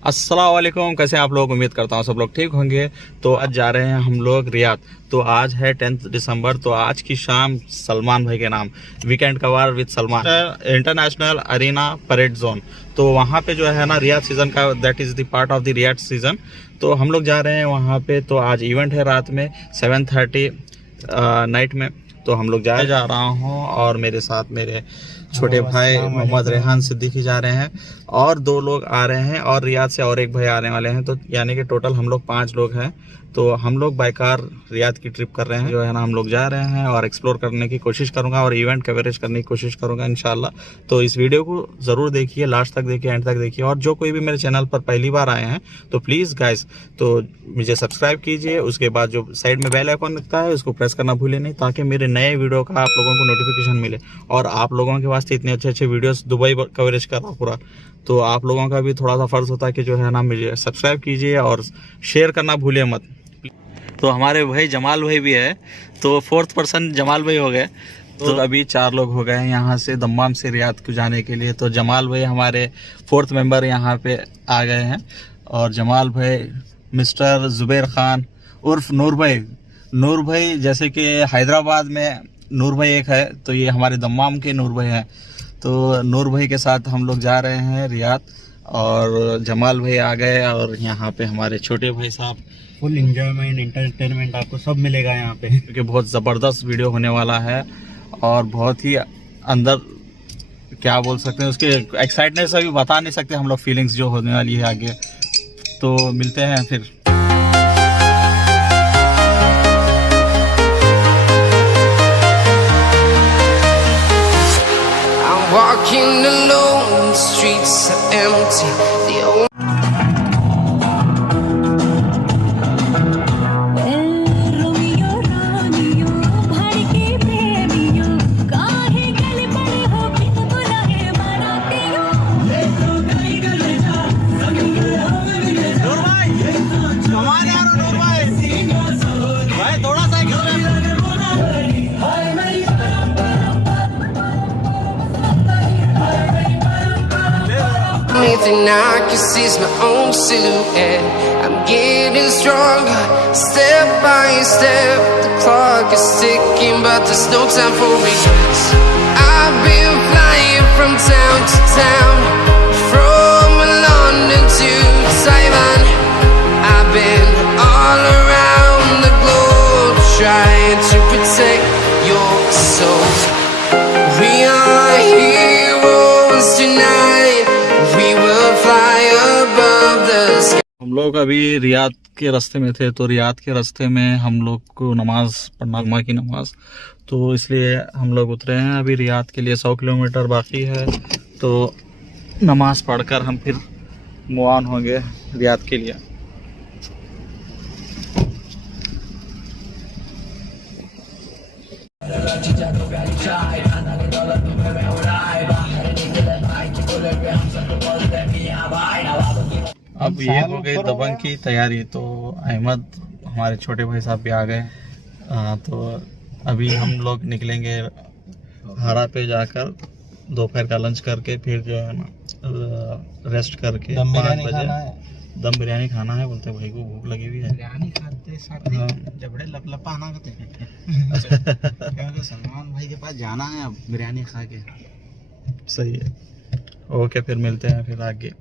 अस्सलाम वालेकुम। कैसे हैं आप लोग? उम्मीद करता हूँ सब लोग ठीक होंगे। तो आज जा रहे हैं हम लोग रियाद। तो आज है 10 दिसंबर। तो आज की शाम सलमान भाई के नाम weekend cover with Salman international arena parade zone. तो वहाँ पे जो है ना रियाद सीज़न का, that is the part of the Riyadh season. तो हम लोग जा रहे हैं वहाँ पे। तो आज इवेंट है रात में 7:30 नाइट में। तो हम लोग जा रहा हूँ और मेरे साथ मेरे छोटे भाई मोहम्मद रेहान सिद्दीकी जा रहे हैं और 2 लोग आ रहे हैं और रियाद से और एक भाई आने वाले हैं। तो यानी कि टोटल हम लोग 5 लोग हैं। तो हम लोग बाय कार रियाद की ट्रिप कर रहे हैं जो है ना। हम लोग जा रहे हैं और एक्सप्लोर करने की कोशिश करूंगा और इवेंट कवरेज करने की कोशिश करूंगा इंशाल्लाह। तो इस वीडियो को ज़रूर देखिए, लास्ट तक देखिए, एंड तक देखिए। और जो कोई भी मेरे चैनल पर पहली बार आए हैं तो प्लीज़ गाइस तो मुझे सब्सक्राइब कीजिए। उसके बाद जो साइड में बेल आइकॉन दिखता है उसको प्रेस करना भूलिए नहीं, ताकि मेरे नए वीडियो का आप लोगों को नोटिफिकेशन मिले। और आप लोगों के वास्ते इतने अच्छे अच्छे वीडियोस दुबई कवरेज कर रहा पूरा। तो आप लोगों का भी थोड़ा सा फ़र्ज़ होता है कि जो है ना मुझे सब्सक्राइब कीजिए और शेयर करना भूलिए मत। तो हमारे भाई जमाल भाई भी है। तो 4th पर्सन जमाल भाई हो गए। तो अभी 4 लोग हो गए हैं यहाँ से दम्माम से रियाद को जाने के लिए। तो जमाल भाई हमारे 4th मेंबर यहाँ पे आ गए हैं। और जमाल भाई मिस्टर जुबैर खान उर्फ नूर भाई। नूर भाई जैसे कि हैदराबाद में नूर भाई एक है, तो ये हमारे दम्माम के नूर भाई हैं। तो नूर भाई के साथ हम लोग जा रहे हैं रियाद। और जमाल भाई आ गए और यहाँ पे हमारे छोटे भाई साहब। फुल एंजॉयमेंट, एंटरटेनमेंट आपको सब मिलेगा यहाँ पे, क्योंकि बहुत ज़बरदस्त वीडियो होने वाला है और बहुत ही अंदर क्या बोल सकते हैं उसके एक्साइटनेस अभी बता नहीं सकते हम लोग, फीलिंग्स जो होने वाली है आगे। तो मिलते हैं फिर। Walking alone, the streets are empty. The only thing I can see is my own silhouette. I'm getting stronger, step by step. The clock is ticking, but there's no time for regrets. I've been flying from town to town, from London to Taiwan. I've been all around the globe, trying to protect your soul. We are heroes tonight. हम लोग अभी Riyadh के रास्ते में थे। तो Riyadh के रास्ते में हम लोग को नमाज पढ़ना, जुम्मा की नमाज, तो इसलिए हम लोग उतरे हैं। अभी रियाद के लिए 100 किलोमीटर बाकी है। तो नमाज पढ़कर हम फिर मुआन होंगे रियाद के लिए। अब ये हो गई दबंग की तैयारी। तो अहमद हमारे छोटे भाई साहब भी आ गए। तो अभी हम लोग निकलेंगे हाड़ा पे जाकर दोपहर का लंच करके, फिर जो है ना रेस्ट करके 5 बजे दम बिरयानी खाना है। बोलते भाई को भूख लगी हुई है। बिरयानी खाते साथ जबड़े लपलपाना करते क्योंकि सलमान भाई के पास जाना है अब बिरयानी खा के। सही है। ओके, फिर मिलते हैं फिर आगे।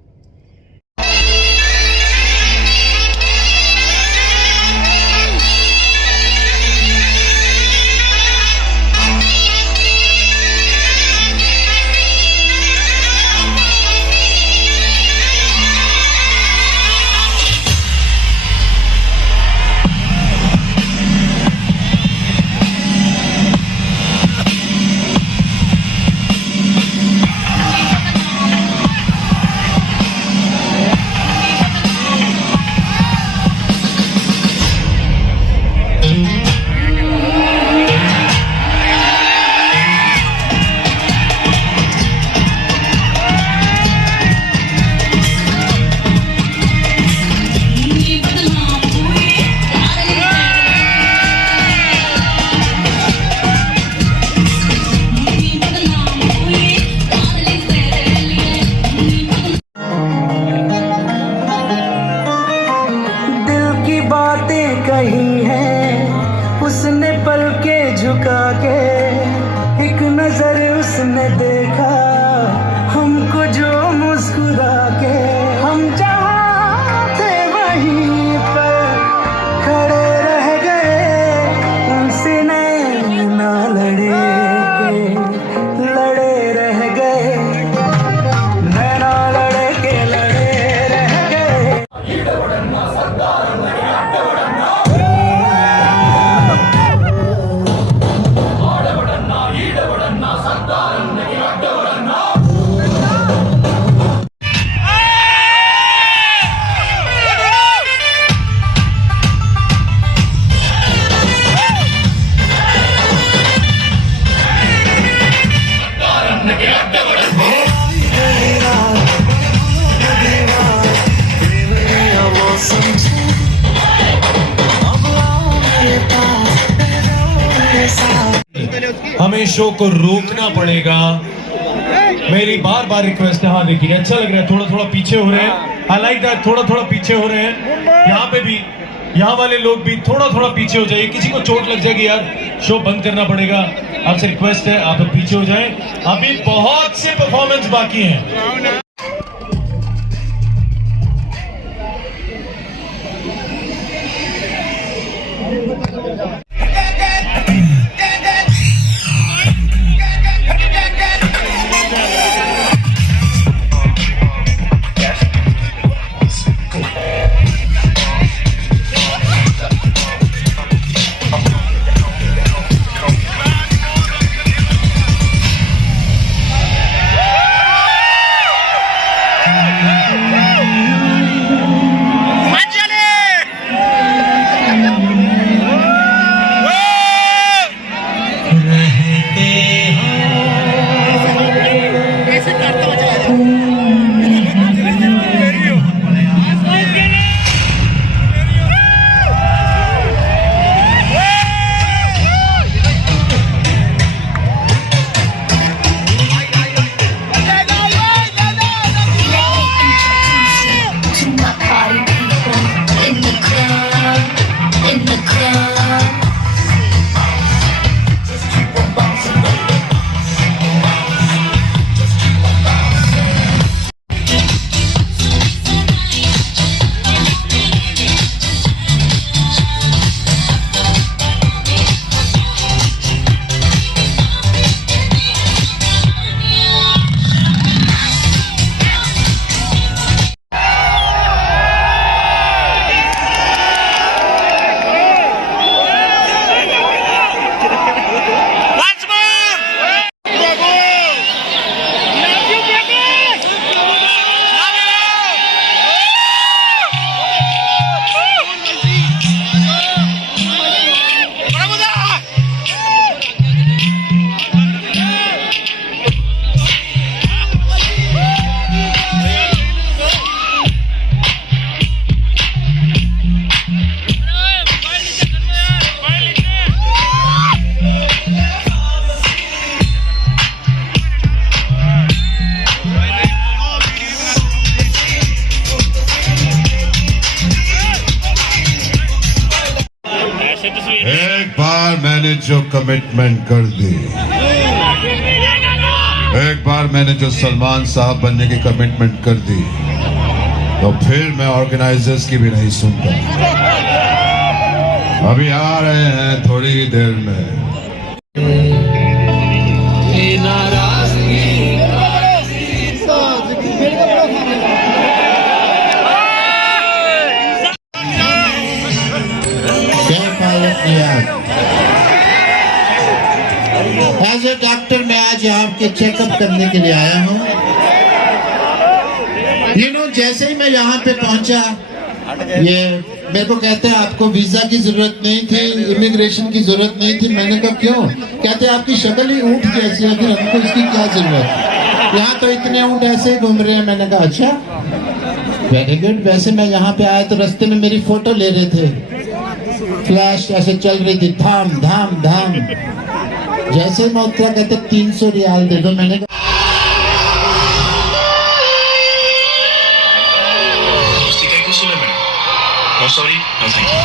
शो को रोकना पड़ेगा। मेरी बार बार रिक्वेस्ट है। हाँ देखिए अच्छा लग रहा है, थोड़ा थोड़ा पीछे हो रहे हैं। आई लाइक दैट, थोड़ा थोड़ा पीछे हो रहे हैं। यहाँ पे भी, यहाँ वाले लोग भी थोड़ा थोड़ा पीछे हो जाइए। किसी को चोट लग जाएगी यार, शो बंद करना पड़ेगा। आपसे रिक्वेस्ट है आप पीछे हो जाएं, अभी बहुत से परफॉर्मेंस बाकी हैं। एक बार मैंने जो कमिटमेंट कर दी, एक बार मैंने जो सलमान साहब बनने की कमिटमेंट कर दी, तो फिर मैं ऑर्गेनाइजर्स की भी नहीं सुनता। अभी आ रहे हैं थोड़ी ही देर में। एज ए डॉक्टर मैं आज यहाँ के चेकअप करने के लिए आया हूँ। जैसे ही मैं यहाँ पे पहुंचा, ये मेरे को कहते हैं आपको वीजा की जरूरत नहीं थी, इमिग्रेशन की जरूरत नहीं थी। मैंने कहा क्यों? कहते हैं आपकी शक्ल ही ऊँट जैसी है, फिर हमको इसकी क्या जरूरत? यहाँ तो इतने ऊँट ऐसे ही घूम रहे हैं। मैंने कहा अच्छा, वेरी गुड। वैसे मैं यहाँ पे आया तो रास्ते में मेरी फोटो ले रहे थे, फ्लैश ऐसे चल रही थी, धाम धाम धाम। जैसे मैं उतरा कहते 300 रियाल दे दो। मैंने कहा sorry, no thank you.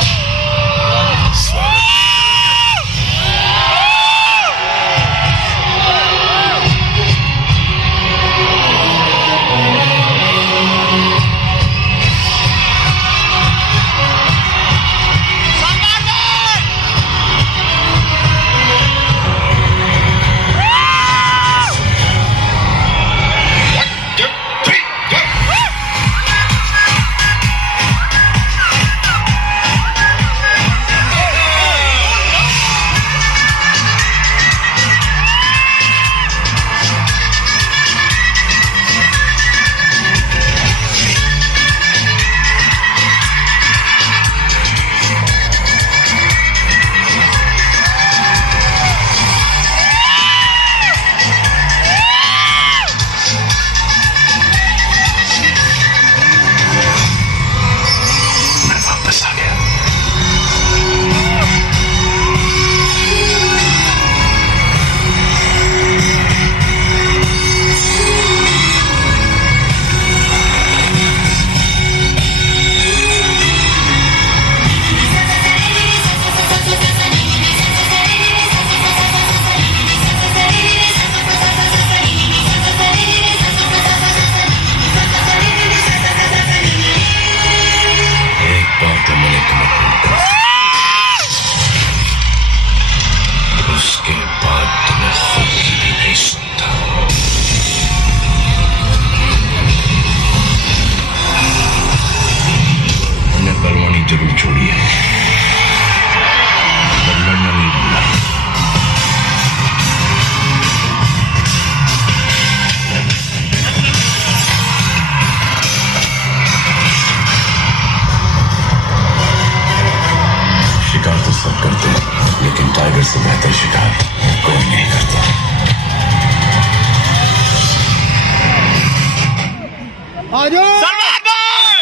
Salman भाई!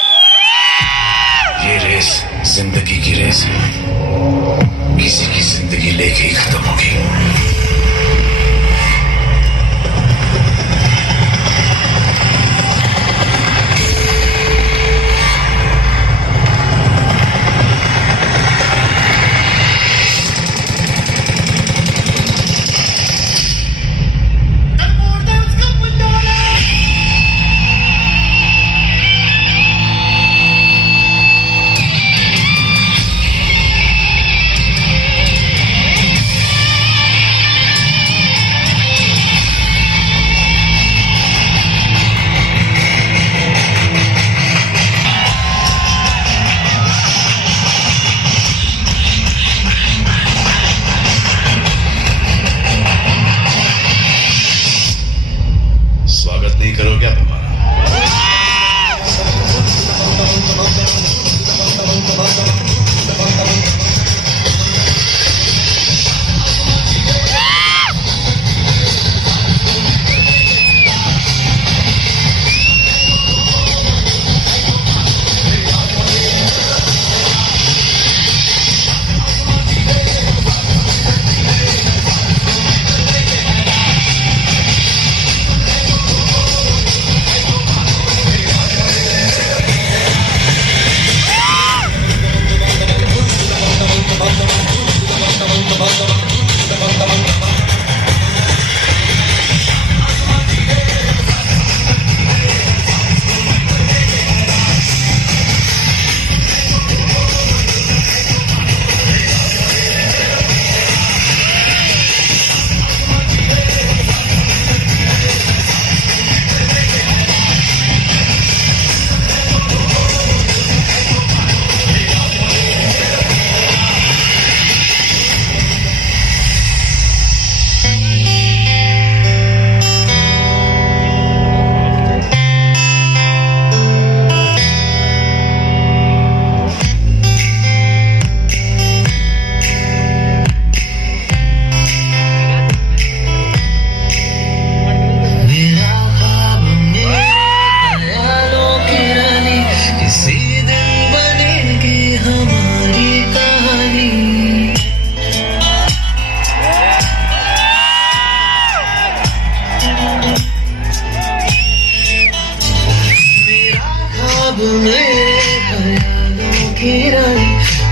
ये रेस जिंदगी की रेस है, किसी की जिंदगी लेके ही खत्म होगी। स्वागत नहीं करोगे आप हमारा?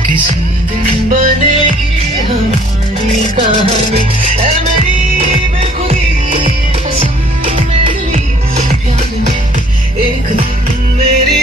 किसी दिन बनेगी हमारी कहानी। मेरी बेखुदी कसम मेरी प्यार में एक दिन मेरी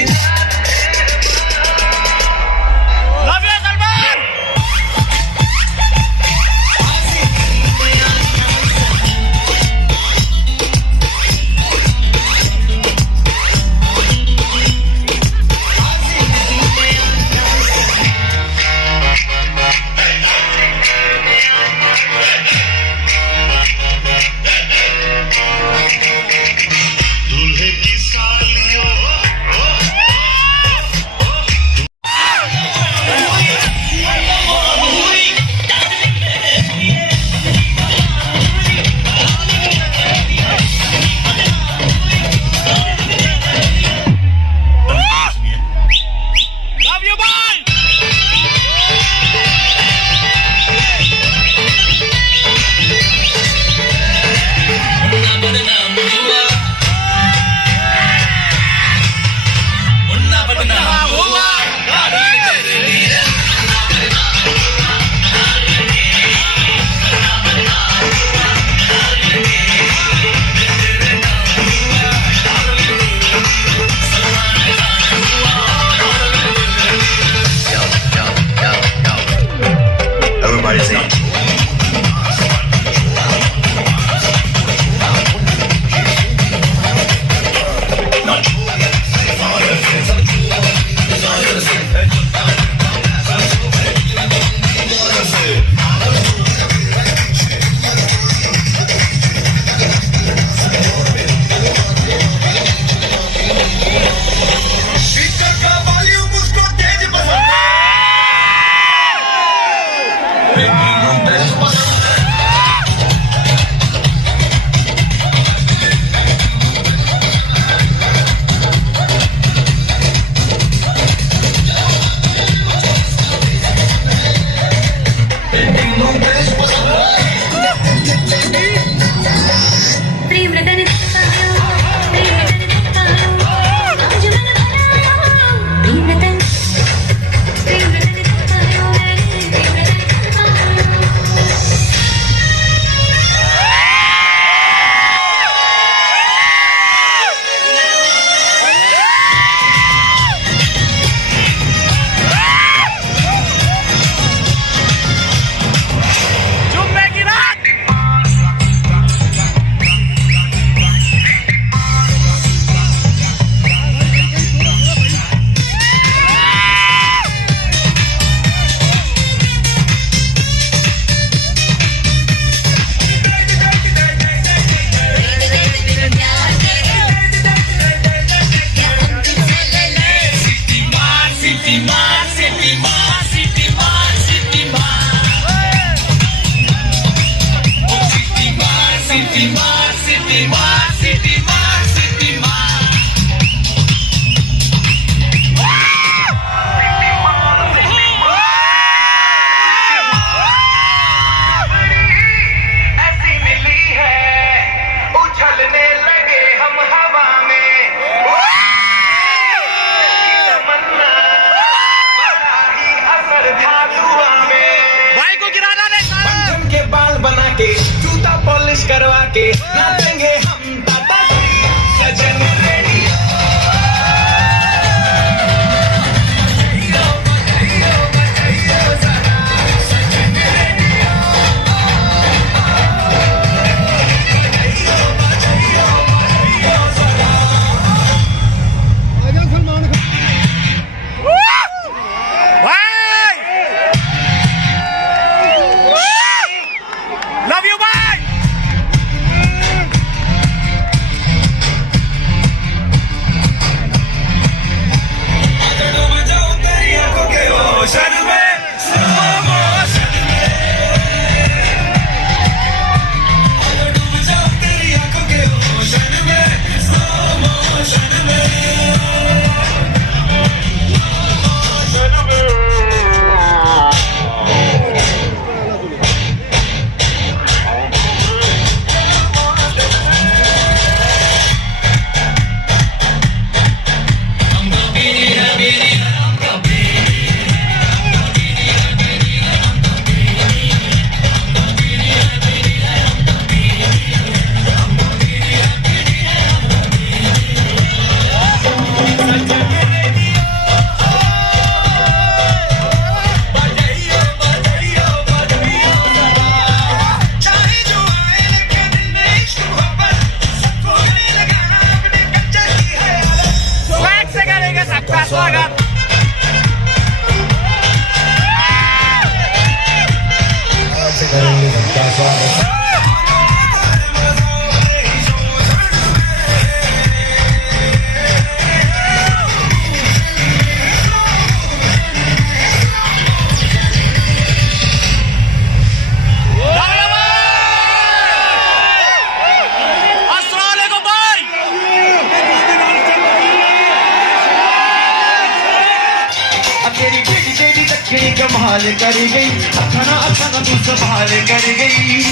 कमाल कर गई, अखना तू संभाल कर गई।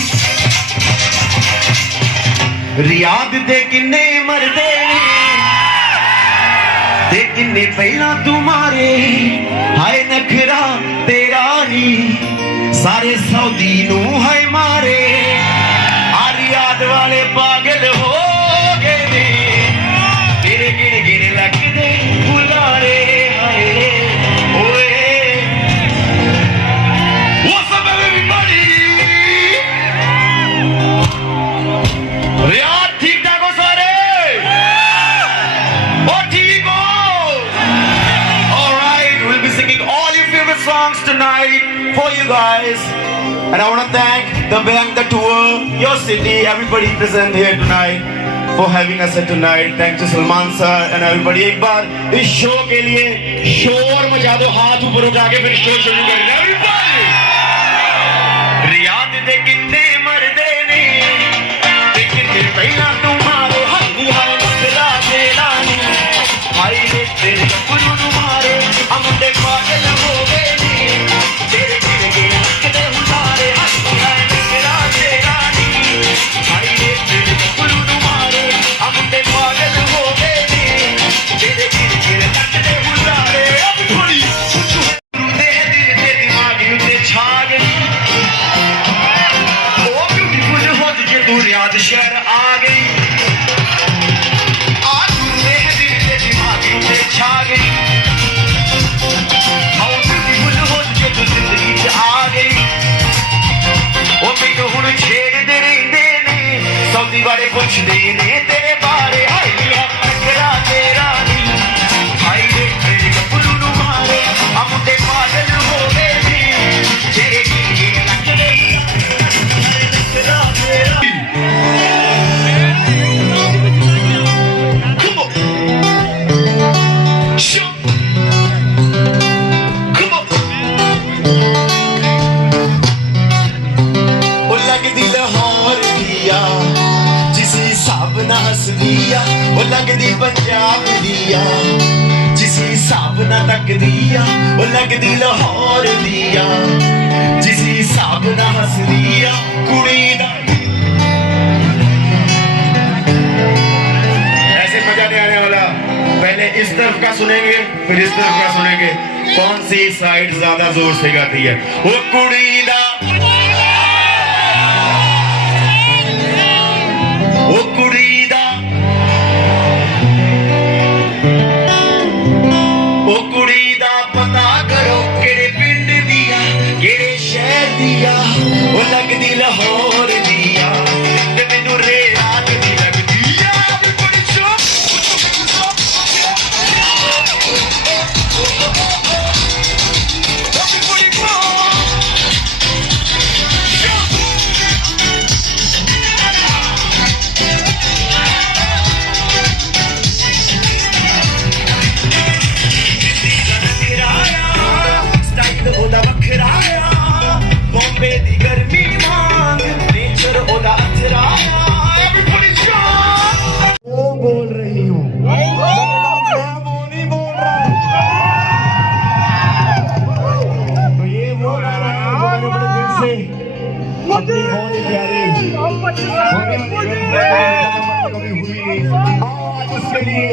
रियाद दे किन्ने मरदे ते किन्ने पहला तुम्हारे, हाय नखरा तेरा ही सारे सऊदी नू है मारे। आ रियाद वाले पागल हो गए ने, तेरे गिर गिर लगदे बुलारे। Songs tonight for you guys, and I want to thank the band, the tour, your city, everybody present here tonight for having us here tonight. Thanks to Salman sir and everybody. एक बार इस show के लिए शोर मचा दो, हाथ ऊपर उठा के फिर शो शुरू करें everybody। रियाद दे किन्ने मरदे ने ते किन्ने पहला तुम्हारे, हाय हाय नखरा तेरा नी, हाय रे तेरे गफरू नू मारे। हम मुंडे पागल हो गए, तेरे गिर गिर लगदे हुलारे। हाय नखरा तेरा नी, हाय रे तेरे गफरू नू मारे। हम मुंडे पागल हो गए, तेरे गिर गिर लगदे हुलारे। थोड़ी दे दिल ते दिमाग उत्ते छा गई, ओ ब्यूटीफुल हो जे तू रियाद शहर आ गई। आ तू दे दिल ते दिमाग उत्ते छा गई, जिंदगी च आ गई। ओ मैनू हुण छेड़दे रहिंदे ने, सऊदी बारे पुछदे ने तेरे बारे। हाय नखरा तेरा नी, हाय रे तेरे गफरू नू मारे। आ मुंडे पागल हो गए ने, तेरे गिर लगदे नखरा तेरा। Come on, shoot. लगदी लाहौर दिया जिस हिसाब ना हस दिया, वो लगदी पंजाब दिया जिस हिसाब ना तक दिया, वो लगदी लाहौर दिया जिस हिसाब ना हस दिया। कुड़ी दा ऐसे मजा नहीं आने वाला, पहले इस तरफ का सुनेंगे फिर इस तरफ का सुनेंगे, कौन सी साइड ज्यादा जोर से गाती है। वो कुड़ी दा, ओ कुड़ी दा, ओ कुड़ी दा पता करो केड़े पिंड दिया केड़े शहर दिया, ओ लगदी लाहौर दिया ते मैनू रियाद दी लगदी आ। बड़ी ओदा वखराया, बॉम्बे दी गर्मी मांग, नेचर ओदा अथराया। वो बोल रही हूँ, मैं वो नहीं बोल रहा। तो ये वो गाना है जो मैंने बड़े दिल से अपनी बहुत ही प्यारी हुई, आज उसके लिए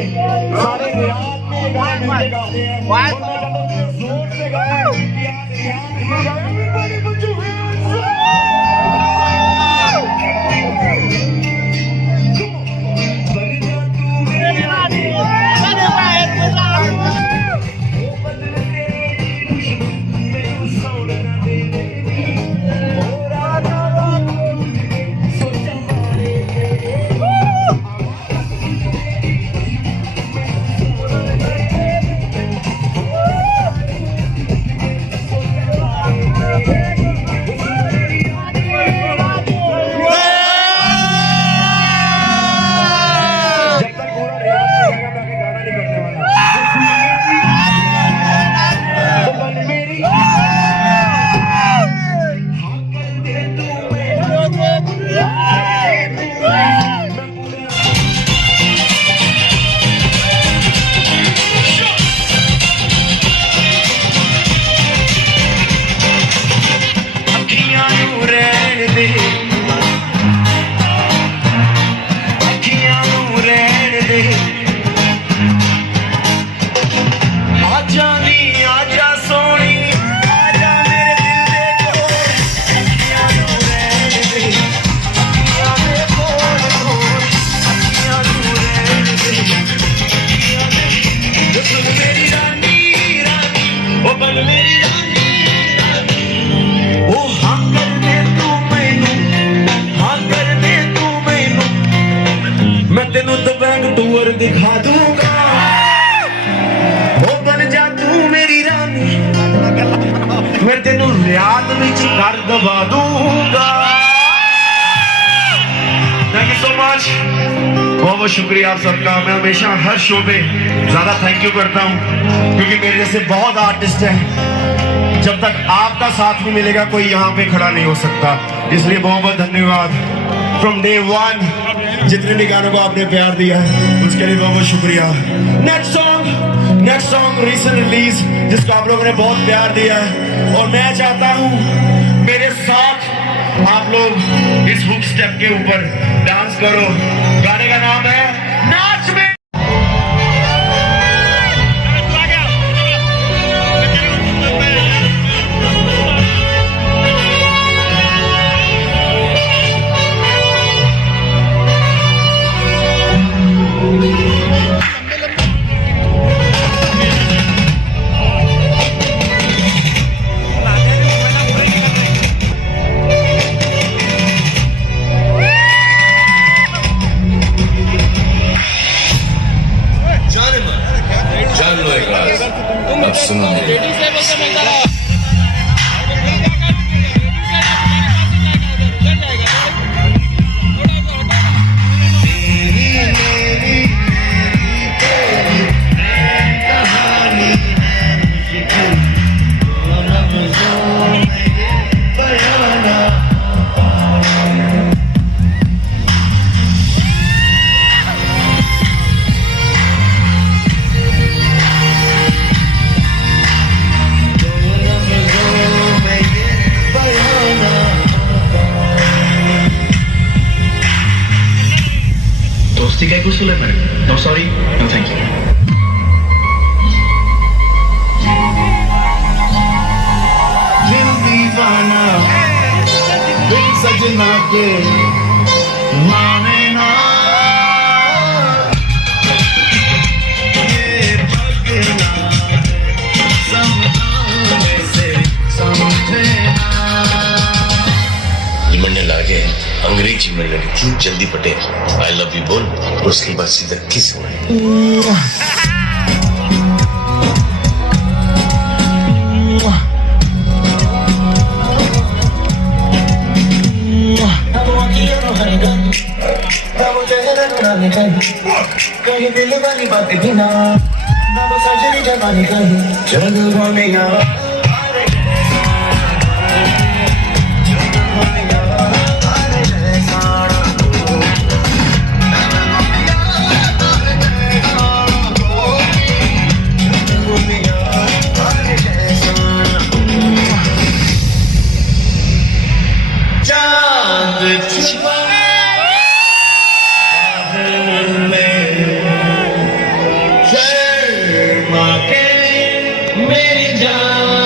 सारे रियाद में गाने गाते हैं। जोर से गाए everybody put your hands up! मैं तेनू रियाद विच कर दबा दूंगा। थैंक यू सो मच, बहुत बहुत शुक्रिया आप सबका। मैं हमेशा हर शो पे ज्यादा थैंक यू करता हूँ, क्योंकि मेरे जैसे बहुत आर्टिस्ट हैं, जब तक आपका साथ नहीं मिलेगा कोई यहाँ पे खड़ा नहीं हो सकता। इसलिए बहुत बहुत धन्यवाद। फ्रॉम डे वन जितने भी गानों को आपने प्यार दिया है उसके लिए बहुत बहुत शुक्रिया। नेक्स्ट सॉन्ग रीसेंट रिलीज जिसको आप लोगों ने बहुत प्यार दिया है, और मैं चाहता हूँ मेरे साथ आप लोग इस हुक स्टेप के ऊपर डांस करो। गाने का नाम है नाच में। जान लो एक राज, अब सुनो दोस्ती का कुछ सुले मेरे। No sorry, no thank you. दीवाना सजना के माने ना, ये पगला समझाने से समझे निमंडे लागे अंग्रेजी में लगे क्यों जल्दी पटे आई लव यू बोल, उसके बाद सीधा किस हुए। कहीं दिल वाली बातें भी ना सजनी जवानी कहीं जग होने मेरी जान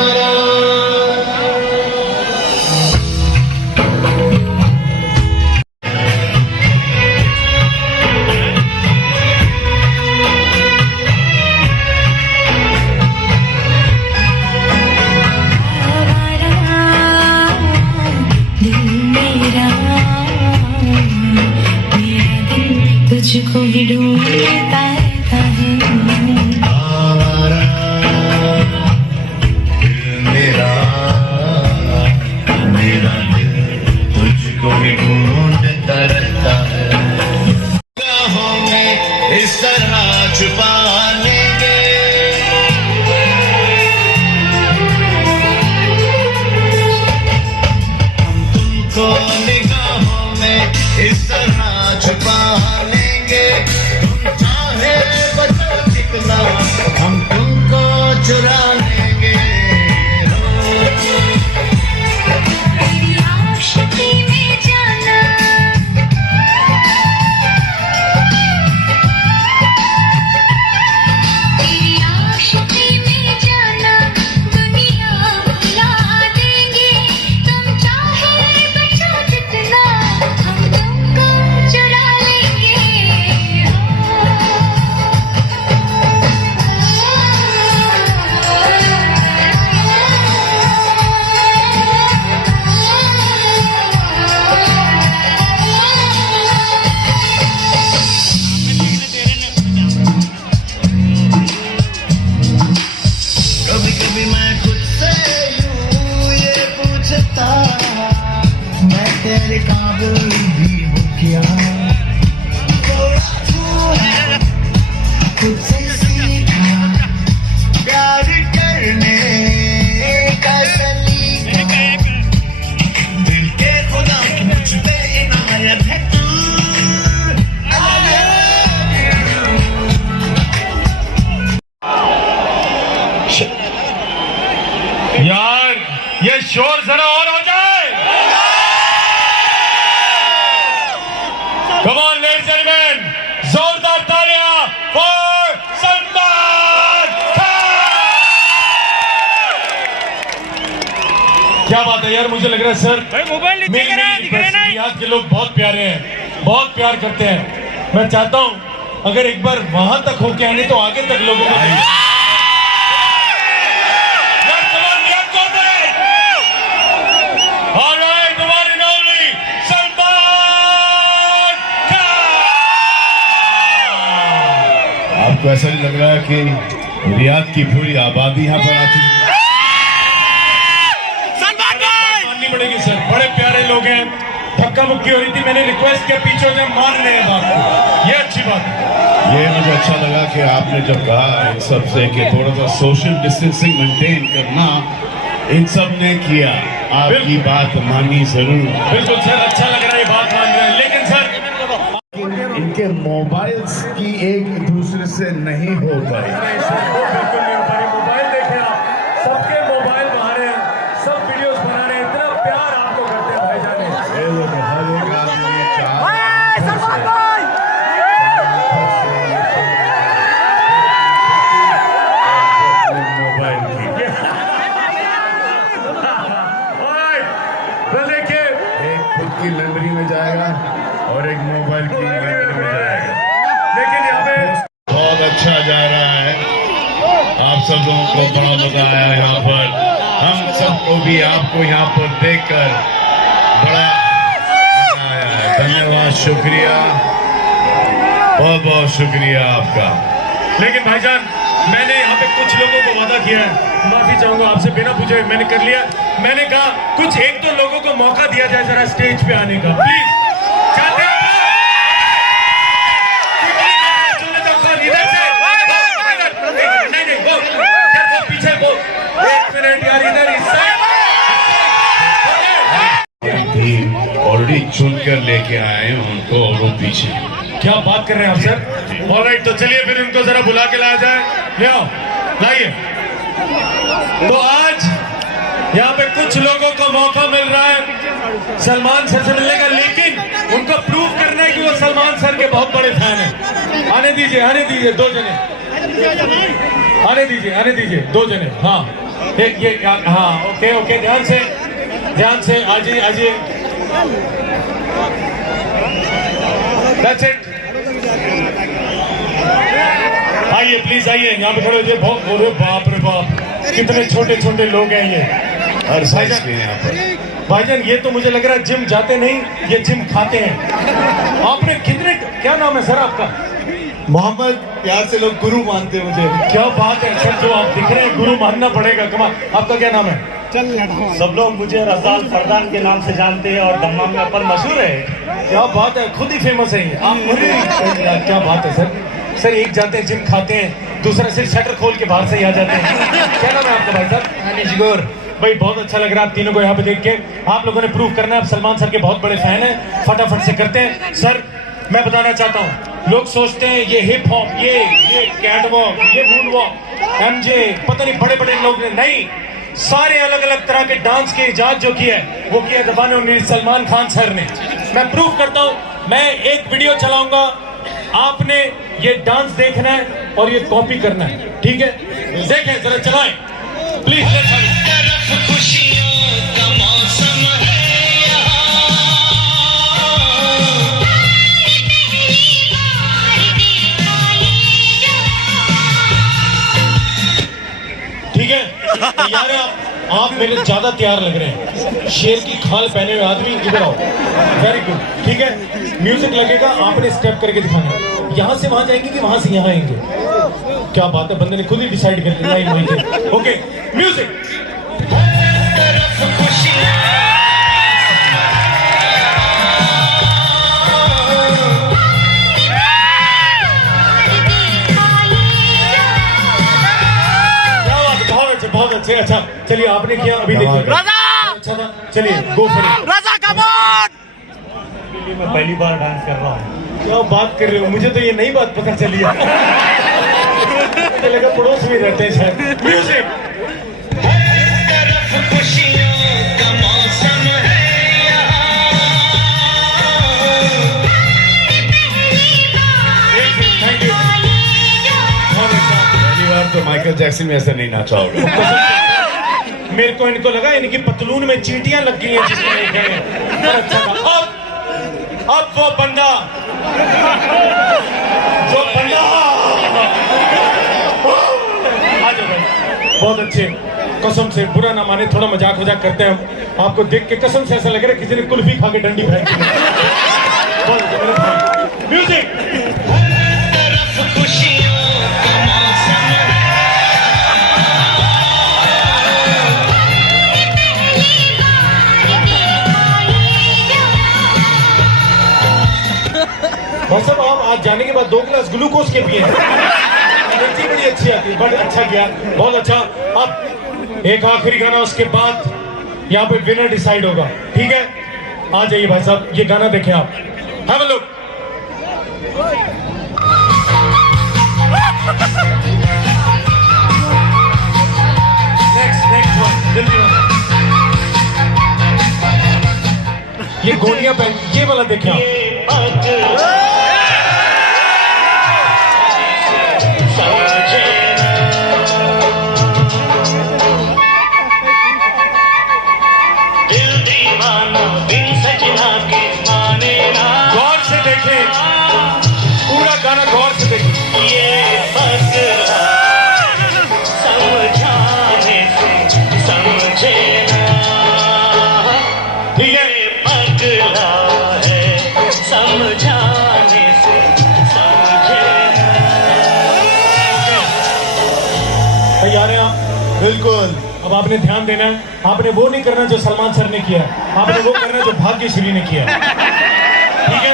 तुझसे सीखा प्यार करने का सलीका दिल के खुदा मुझ पे इनायत है तू यार ये शोर जरा और हो जाए। Come on ladies and gentleman, जोरदार तालियां फॉर सलमान खान। क्या बात है यार, मुझे लग रहा है सर रियाद के लोग बहुत प्यारे हैं, बहुत प्यार करते हैं। मैं चाहता हूं अगर एक बार वहां तक होके आने तो आगे तक लोगों को आपको ऐसा नहीं लग रहा है कि रियाद की पूरी आबादी यहाँ पर आ चुकी है? माननी पड़ेगी सर, बड़े प्यारे लोग हैं। धक्का मुक्की हो रही थी, मैंने रिक्वेस्ट किया पीछे से मान रहे हैं बात को, ये अच्छी बात है। ये मुझे अच्छा लगा कि आपने जब कहा इन सब से कि थोड़ा सा सोशल डिस्टेंसिंग मेंटेन करना, इन सब ने किया, आपकी बात मानी जरूर। बिल्कुल सर, अच्छा लग रहा है, बात मान रहे हैं। लेकिन सर इनके मोबाइल्स की एक दूसरे से नहीं हो पाई। बिल्कुल नहीं हो पा रही। मोबाइल देखें आप, सबके मोबाइल बाहर हैं, सब वीडियोस बना रहे हैं, इतना प्यार आपको करते हैं भाईजान। ये लोग हर एक आदमी चाह मोबाइल की तो देखिए, एक खुद की मेमोरी में जाएगा और एक मोबाइल की मेमोरी में जाएगा। लेकिन यहाँ पे बहुत अच्छा जा रहा है, आप सब लोगों को बड़ा मजा आया यहाँ पर। हम सबको भी आपको यहाँ पर देखकर बड़ा मजा आया है। धन्यवाद, शुक्रिया, बहुत बहुत शुक्रिया आपका। लेकिन भाईजान, मैंने यहाँ पे कुछ लोगों को वादा किया है, माफी चाहूंगा आपसे, बिना पूछे मैंने कर लिया। मैंने कहा कुछ एक तो लोगों को मौका दिया जाए जरा स्टेज पे आने का, प्लीज। चाहते हैं नहीं, वो पीछे वो 1 मिनट यार, इधर ऑलरेडी चुन कर लेके आए हैं उनको, और वो पीछे। क्या बात कर रहे हैं आप सर? ऑलराइट, तो चलिए फिर उनको जरा बुला के लाया जाए। ले आओ, लाइए। तो आज यहाँ पे कुछ लोगों को मौका मिल रहा है सलमान सर से मिलने का, लेकिन उनको प्रूव करना है कि वो सलमान सर के बहुत बड़े फैन हैं। आने दीजिए, आने दीजिए, 2 जने आने दीजिए, आने दीजिए, 2 जने। हाँ, ये हाँ, ओके ओके, ध्यान से आजिए आजिए। That's it. आइए प्लीज, आइए यहाँ पे खड़े हो। बहुत बाप रे बाप, कितने छोटे छोटे लोग हैं ये। हर साइज के यहाँ पर भाईजान, ये तो मुझे लग रहा है जिम जाते नहीं, ये जिम खाते हैं। आपने कितने, क्या नाम है सर आपका? मोहम्मद, प्यार से लोग गुरु मानते हैं मुझे। क्या बात है सर, जो आप दिख रहे हैं गुरु मानना पड़ेगा। कमाल। आपका क्या नाम है? सब लोग मुझे रजाल फरदान के नाम से जानते हैं और दम्माम में अपन मशहूर है। क्या बात है, खुद ही फेमस है आप। क्या बात है सर। सर एक जाते हैं जिम खाते हैं, दूसरा सिर्फ शटर खोल के बाहर से ही आ जाते हैं। क्या नाम है आपका भाई साहब? अनिश गौर। भाई बहुत अच्छा लग रहा है आप तीनों को यहाँ पे देख के। आप लोगों ने प्रूव करना है आप सलमान सर के बहुत बड़े फैन हैं, फटाफट से करते हैं। सर मैं बताना चाहता हूँ, लोग सोचते हैं ये हिप हॉप, ये कैट वॉक, ये मून वॉक, एमजे, पता नहीं बड़े बड़े लोग ने, नहीं, सारे अलग अलग तरह के डांस के इजाद जो किया है वो किया जबान सलमान खान सर ने। मैं प्रूव करता हूँ, मैं एक वीडियो चलाऊंगा, आपने ये डांस देखना है और ये कॉपी करना है, ठीक है? देखें जरा, चलाएं प्लीज। ठीक है, तैयार है आप मेरे ज्यादा तैयार लग रहे हैं। शेर की खाल पहने हुए आदमी, इधर आओ। वेरी गुड, ठीक है। म्यूजिक लगेगा, आपने स्टेप करके दिखाना है। यहाँ से वहां जाएंगे कि वहां से यहाँ आएंगे? क्या बात है, बंदे ने खुद ही डिसाइड कर लिया। Okay, music. अच्छे, अच्छा चलिए आपने किया, अभी देखिए अच्छा था, चलिए गो फॉर इट। मैं पहली बार डांस कर रहा हूँ। क्या बात कर रहे हो, मुझे तो ये नई बात पता चली है। मुझे लगा पड़ोस में रहते हैं शायद। म्यूजिक। पहली बार तो माइकल जैक्सन में ऐसा नहीं नाचा होगा। मेरे को इनको लगा इनकी पतलून में चींटियां लग गई हैं जिसमें नहीं गए। अच्छा था। अब वो बंदा जो बंदा आ जाओ भाई, बहुत अच्छे, कसम से बुरा ना माने, थोड़ा मजाक वजाक करते हैं हम। आपको देख के कसम से ऐसा लग रहा है किसी ने कुल्फी खा के डंडी फेंक दी। म्यूजिक। भाई साहब आप आज जाने के बाद 2 गिलास ग्लूकोज के पिए, एनर्जी बड़ी अच्छी आती है, बड़ा अच्छा किया, बहुत अच्छा। अब एक आखिरी गाना, उसके बाद यहाँ पे विनर डिसाइड होगा, ठीक है? आ जाइए भाई साहब, ये गाना देखें आप, have a look. Next one, जल्दी वन। ये गोलियां पहन, ये वाला देखें आप। गौर से देखें, पूरा गाना गौर से देखें। ठीक है, तैयार हैं आप? बिल्कुल। अब आपने ध्यान देना है, आपने वो नहीं करना जो सलमान सर ने किया, आपने वो करना जो भाग्यश्री ने किया, ठीक है?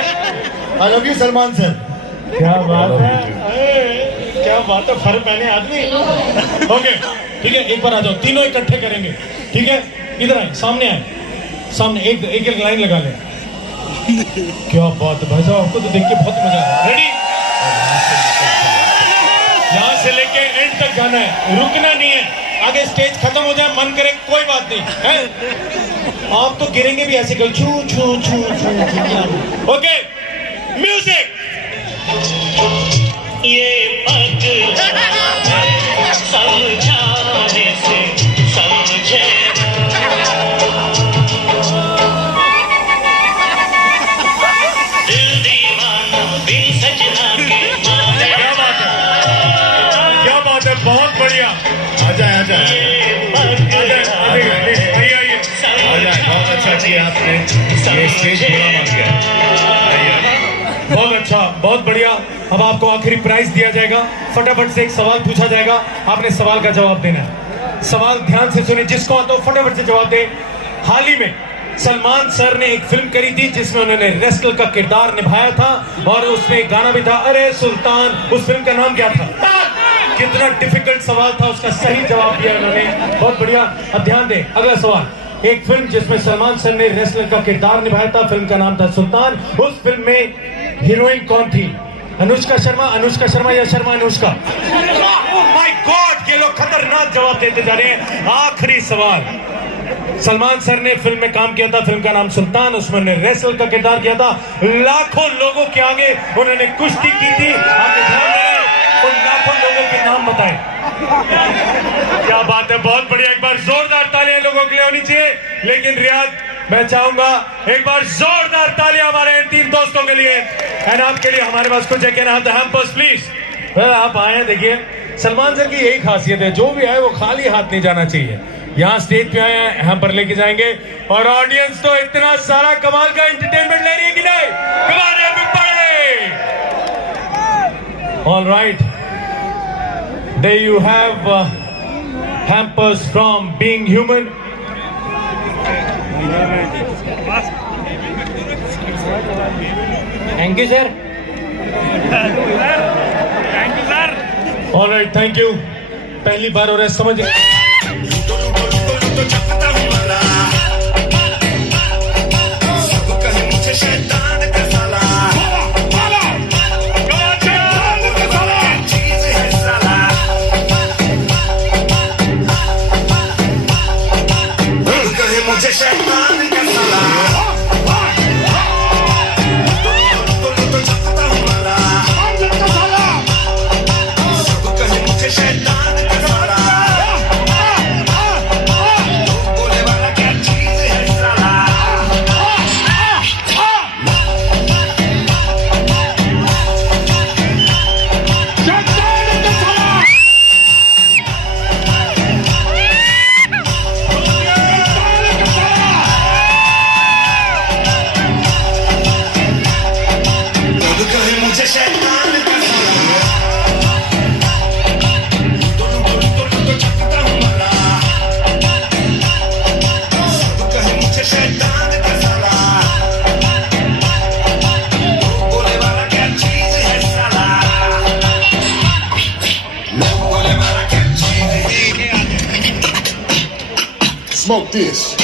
I love you Salman sir. क्या बात है, क्या बात है, फर्क पहने आदमी। ओके ठीक है, एक बार आ जाओ, तीनों इकट्ठे करेंगे, ठीक है? इधर आए, सामने आए, सामने एक एक लाइन लगा ले। क्या बात है भाई साहब, आपको तो देख के बहुत मजा आ रहा है। रेडी? यहाँ से लेके एंड तक जाना है, रुकना नहीं है। आगे स्टेज खत्म हो जाए, मन करे कोई बात नहीं है। आप तो गिरेंगे भी ऐसे, कर छू छू छू छू। Okay music. ये समझाने से समझे दिल दीवाना बिन सजना के माने। क्या बात है, क्या बात है, बहुत बढ़िया। आ जाए, आ जाए, बहुत अच्छा किया आपने, ये स्टेज पूरा बन गया। बहुत अच्छा, बहुत बढ़िया। अब आपको आखिरी प्राइज दिया जाएगा। फटाफट से एक सवाल पूछा जाएगा, आपने सवाल का जवाब देना है। सवाल ध्यान से सुने, जिसको आता हो फटाफट से जवाब दे। हाल ही में सलमान सर ने एक फिल्म करी थी जिसमें उन्होंने रेसलर का किरदार निभाया था और उसमें एक गाना भी था, अरे सुल्तान। उस फिल्म का नाम क्या था? कितना डिफिकल्ट सवाल था, उसका सही जवाब दिया उन्होंने, बहुत बढ़िया। अब ध्यान दें, अगला सवाल। एक फिल्म जिसमें सलमान सर ने रेसलर का किरदार निभाया था, फिल्म का नाम था सुल्तान। उस फिल्म में हीरोइन कौन थी? अनुष्का शर्मा, अनुष्का शर्मा या शर्मा अनुष्का? माय गॉड, ये लोग खतरनाक जवाब देते जा रहे हैं। आखिरी सवाल। सलमान सर ने फिल्म में काम किया था, फिल्म का नाम सुल्तान, उसमें उन्होंने रेसलर का किरदार किया था। लाखों लोगों के आगे उन्होंने कुश्ती की थी। आपने ध्यान देना, उन लाखों लोगों के नाम बताएं। क्या बात है, बहुत बढ़िया। एक बार जोरदार तालियां लोगों के लिए होनी चाहिए। लेकिन रियाज, मैं चाहूंगा एक बार जोरदार तालियां हमारे इन 3 दोस्तों के लिए एंड आपके लिए। हमारे पास कुछ है, प्लीज। आप आए, देखिए सलमान सर की यही खासियत है, जो भी आए वो खाली हाथ नहीं जाना चाहिए। यहाँ स्टेज पे आए हैं, हम पर लेके जाएंगे और ऑडियंस तो इतना सारा कमाल का एंटरटेनमेंट ले रही है कि नहीं? All right, there you have hampers from Being Human. Thank you, sir. All right, thank you. पहली बार हो रहा है, समझ Smoke this.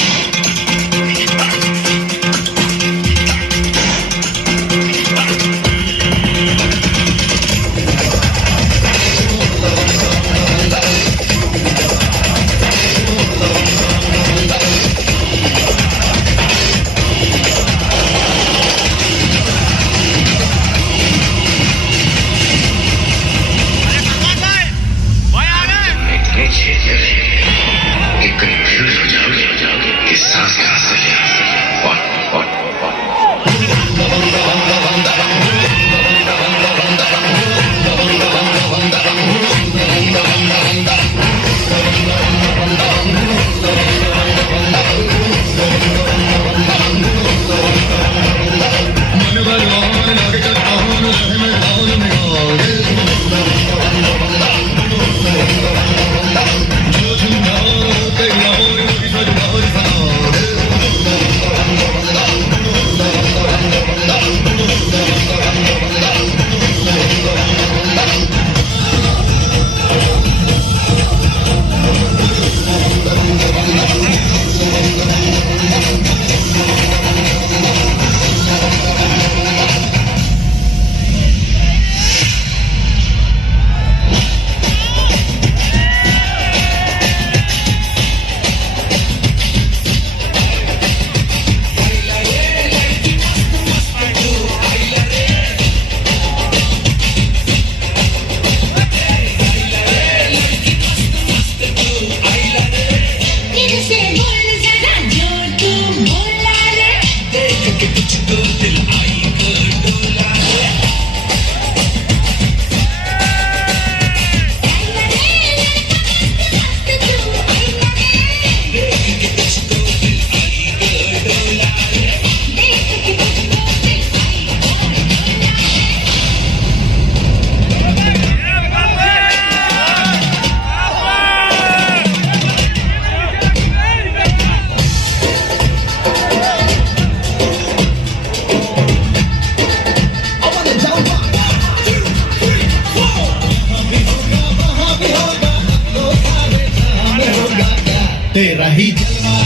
तेरा ही जलवा,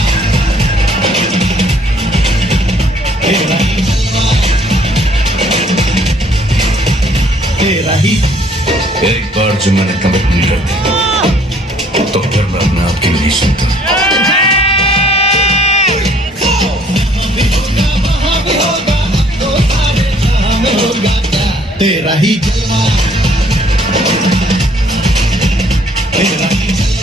तेरा ही जलवा, तेरा ही। एक बार जो मैंने तब अपनी कर दी तो फिर मैं अपने आप की नहीं सुनता। तेरा ही जलवा, तेरा ही जलवा।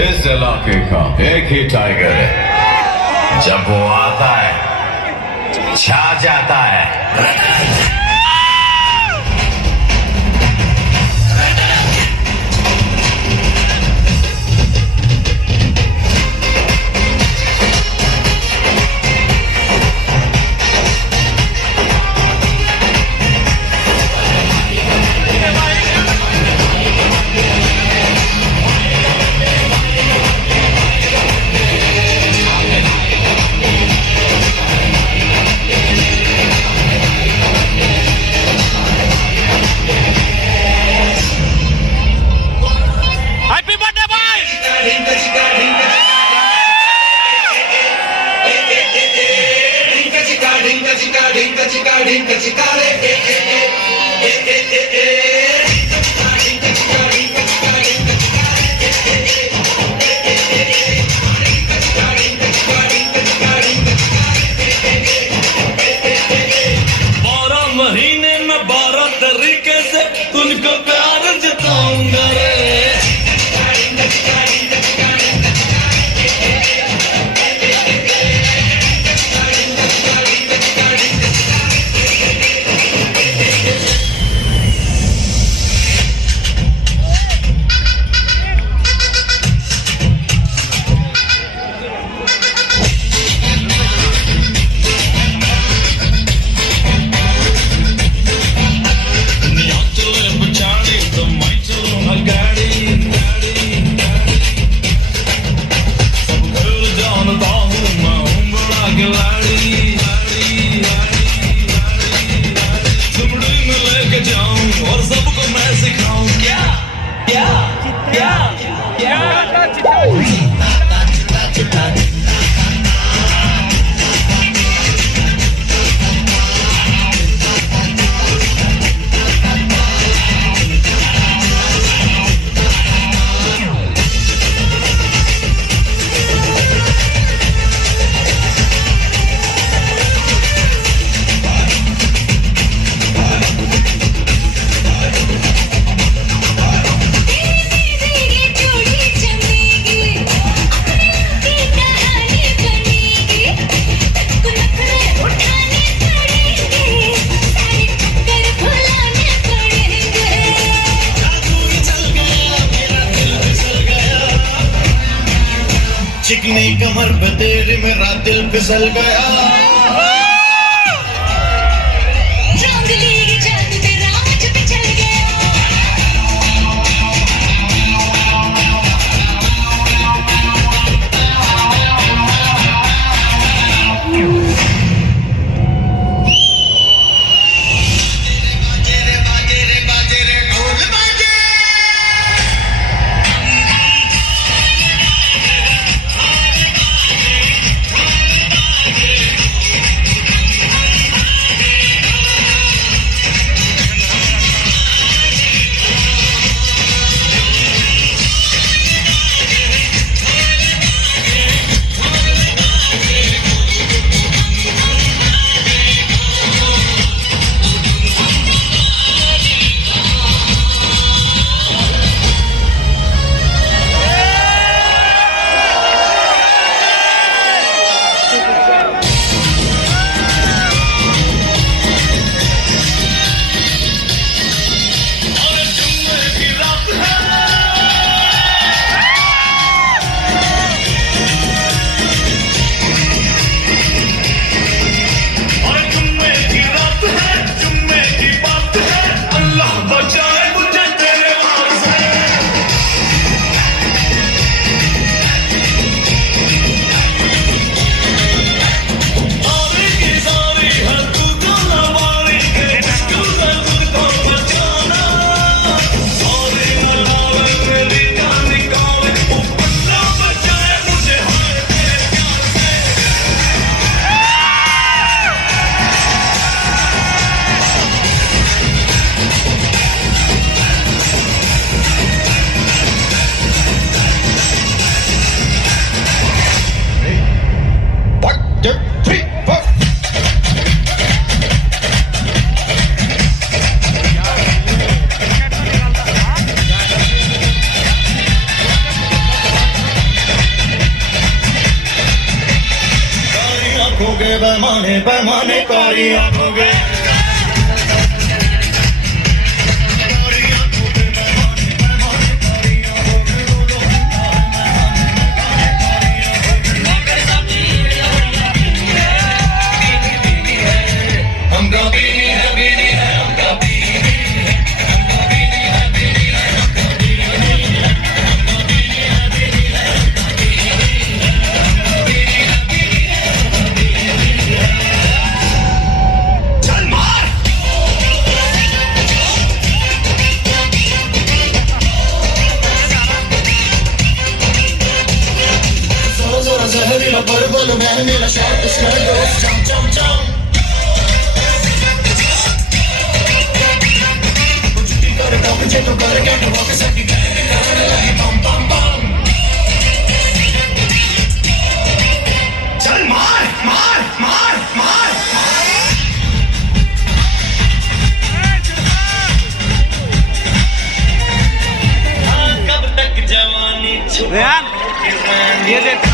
इस इलाके का एक ही टाइगर है, जब वो आता है छा जाता है। महीने में 12 तरीके से तुमको प्यार जताऊंगा रे। चिकनी कमर पे तेरे मेरा दिल फिसल गया। आंखों के पैमाने पैमाने कारी आंखों के जहरीला पर्वल मैं मेरा शॉट स्कर्ट चम चम चम कुछ भी कर मुझे तो कर क्या तो वापस आके करने लगी बम बम बम चल मार मार मार मार कब तक जवानी रेहान ये देख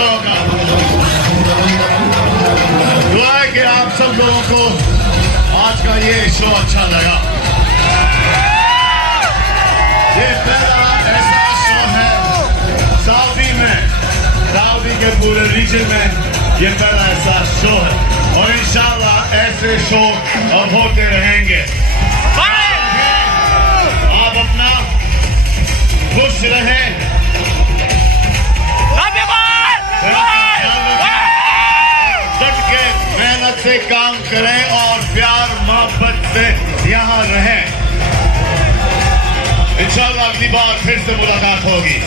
लोगों का दुआ है कि आप सब लोगों को आज का ये शो अच्छा लगा। ये पहला ऐसा शो है सऊदी में, सऊदी के पूरे रीजन में ये पहला ऐसा शो है और इंशाल्लाह ऐसे शो अब होते रहेंगे। आप अपना खुश रहें, डट के मेहनत से काम करें और प्यार मोहब्बत से यहाँ रहें। इंशाल्लाह अगली बार फिर से मुलाकात होगी।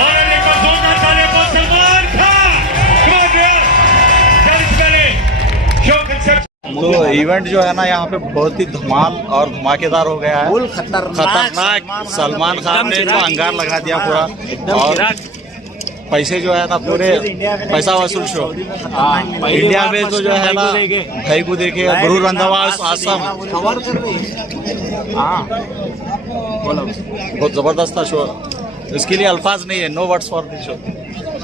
और एक बार जोरदार तालियां for Salman Khan. Come on, यार। सबसे पहले शो कंसेप्ट तो इवेंट जो है ना यहाँ पे बहुत ही धमाल और धमाकेदार हो गया है। खतरनाक सलमान खान ने जो अंगार लगा दिया पूरा, और पैसे जो है ना पूरे पैसा वसूल शो इंडिया में तो जो है ना भाई को देखे गुरु रंधावा आसम बहुत जबरदस्त था शो, इसके लिए अल्फाज नहीं है, no words for this show.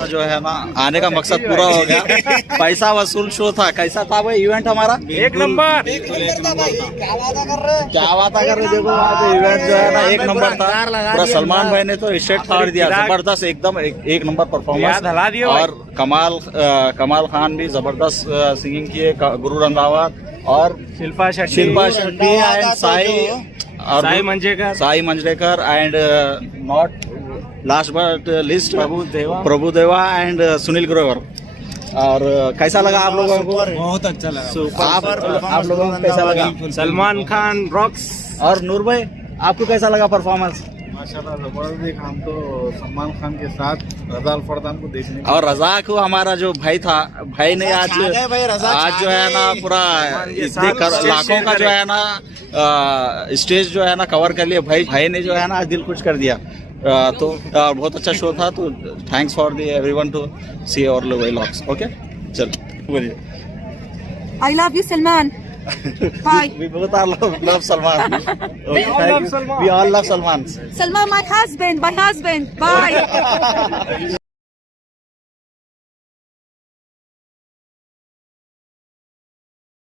जो है ना आने का मकसद पूरा हो गया, पैसा वसूल शो था। कैसा था वो इवेंट हमारा? एक नंबर। क्या बात कर रहे, देखो आज इवेंट जो है ना एक नंबर था पूरा। सलमान भाई ने तो स्टेट फाड़ दिया, जबरदस्त एकदम एक नंबर परफॉर्मेंस। और कमाल खान भी जबरदस्त सिंगिंग किए, गुरु रंधावा और Shilpa Shetty and Sai Manjrekar and not last but list Prabhudeva and Sunil Grover. और कैसा लगा आप लोगों को? बहुत अच्छा लगा। आप लोगों को कैसा लगा? सलमान खान रॉक्स। और नूर भाई आपको कैसा लगा परफॉर्मेंस? माशाल्लाह जबरदस्त। हम तो सलमान खान के साथ रजा अल फरदान को देखने, और रजा को हमारा जो भाई था, भाई ने आज जो है ना पूरा लाखों का जो है ना स्टेज जो है ना कवर कर लिया। भाई ने जो है ना आज दिल खुश कर दिया। तो बहुत अच्छा शो था। तो thanks for the everyone to see our vlogs. Okay चल बोलिए। I love you, Salman. Bye. We both are love Salman. We all love Salman. Salman, my husband. Bye.